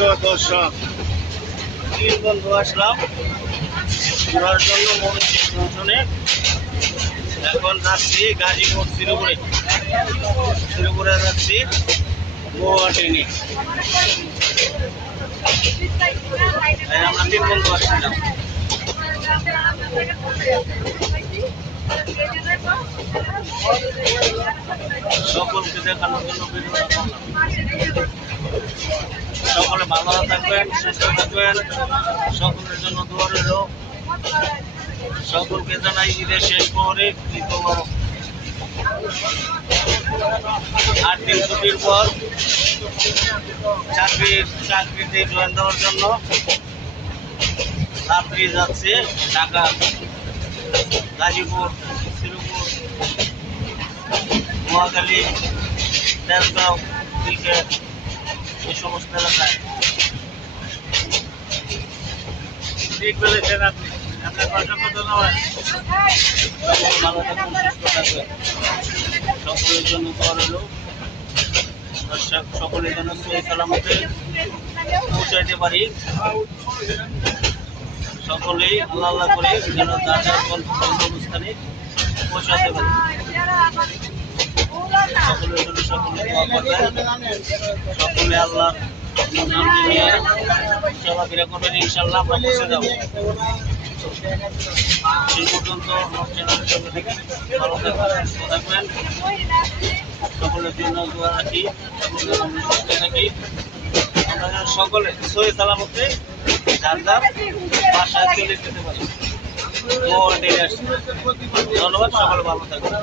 প্রিয় দর্শক, তিন বন্ধু আসলাম ঘোরার জন্য মৌলিক জংশনে। এখন যাচ্ছি গাজীপুর শ্রীপুরে যাচ্ছি গুয়াহাটি নিয়ে। আমরা তিন বন্ধু আসছিলাম। সকলকে দেখানোর জন্য ভিডিওটা করলাম। সকলে ভালো থাকবেন, সুস্থ থাকবেন, সকলের জন্য দোয়া রইল। সকলকে জানাই ঈদের শেষ প্রহরে ঈদ মোবারক। 8 দিন ছুটির পর চাকরিতে জয়েন দেওয়ার জন্য রাত্রি যাচ্ছে ঢাকা, গাজীপুর, শ্রীপুর, নোয়াখালী, তেজগাঁও, ক্রিকেট, এই সমস্ত এলাকায়। ঠিক বলেছেন আপনি, আপনার অসংখ্য ধন্যবাদ। ভালো থাকবেন, সুস্থ থাকবেন, সকলের জন্য দোয়া রইল। সকলের জন্য সহি সালামতে পৌঁছাইতে পারি। সকলেই আল্লাহ আল্লাহ করে যেন যার যার অনুষ্ঠানে পৌঁছাতে পারি। সকলের জন্য সকলে দোয়া করবেন। সকলে আল্লাহর নামটি নিয়ে চলাফেরা করবেন, ইনশাআল্লাহ আমরা পৌঁছে যাব। সেই পর্যন্ত চ্যানেলের সঙ্গে থেকে ভালো থাকবেন, সুস্থ থাকবেন, সকলের জন্য দোয়া রাখি, সকলের জন্য সুস্থ থাকি। আমরা সকলে সহি সালামতে যার যার বাসায় চলে যেতে পারি। ধন্যবাদ, সকলে ভালো থাকবেন।